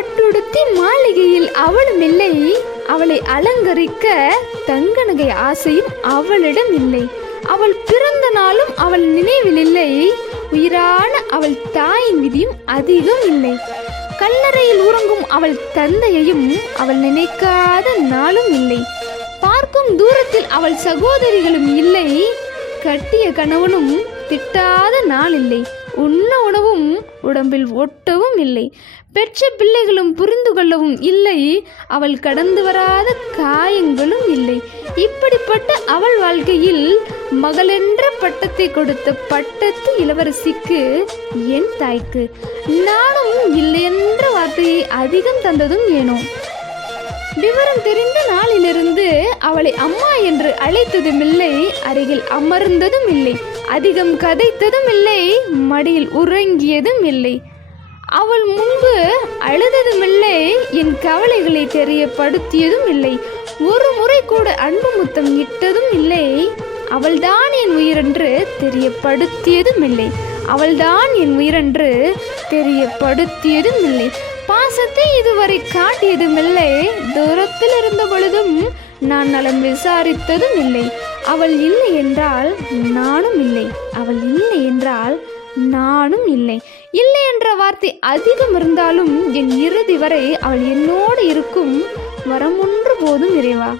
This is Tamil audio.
பட்டுடுத்தி மாளிகையில் அவளும் இல்லை, அவளை அலங்கரிக்க தங்க நகை ஆசையும் அவளிடம் இல்லை. அவள் பிறந்த நாளும் அவள் நினைவில் இல்லை, உயிரான அவள் தாயின் விதியும் அதிகம் இல்லை. கல்லறையில் உறங்கும் அவள் தந்தையையும் அவள் நினைக்காத நாளும் இல்லை. பார்க்கும் தூரத்தில் அவள் சகோதரிகளும் இல்லை, கட்டிய கணவனும் திட்டாத நாள் இல்லை. உண்ண உணவும் உடம்பில் ஒட்டவும் இல்லை. பெற்ற பிள்ளைகளும் புரிந்து கொள்ளவும் இல்லை, அவள் கடந்து வராத காயங்களும் இல்லை. இப்படிப்பட்ட அவள் வாழ்க்கையில் மகளென்ற பட்டத்தை கொடுத்த பட்டத்து இளவரசிக்கு, என் தாய்க்கு நானும் இல்லை என்ற வார்த்தையை அதிகம் தந்ததும் ஏனோ. விவரம் தெரிந்த நாளிலிருந்து அவளை அம்மா என்று அழைத்ததும் இல்லை, அருகில் அமர்ந்ததும் இல்லை, அதிகம் கதைத்ததும் இல்லை, மடியில் உறங்கியதும் இல்லை. அவள் முன்பு அழுததும் இல்லை, என் கவலைகளை தெரியப்படுத்தியதும் இல்லை, ஒரு முறை கூட அன்பு முத்தம் இட்டதும் இல்லை. அவள்தான் என் உயிரென்று தெரியப்படுத்தியதும் இல்லை, அவள்தான் என் உயிரென்று தெரியப்படுத்தியதும் இல்லை. பாசத்தை இதுவரை காட்டியதும் இல்லை, தூரத்தில் இருந்த பொழுதும் நான் நலம் விசாரித்ததும் இல்லை. அவள் இல்லை என்றால் நானும் இல்லை, அவள் இல்லை என்றால் நானும் இல்லை. இல்லை என்ற வார்த்தை அதிகம் இருந்தாலும் என் இறுதி வரை அவள் என்னோடு இருக்கும். வரம் ஒன்று போதும் இறைவா.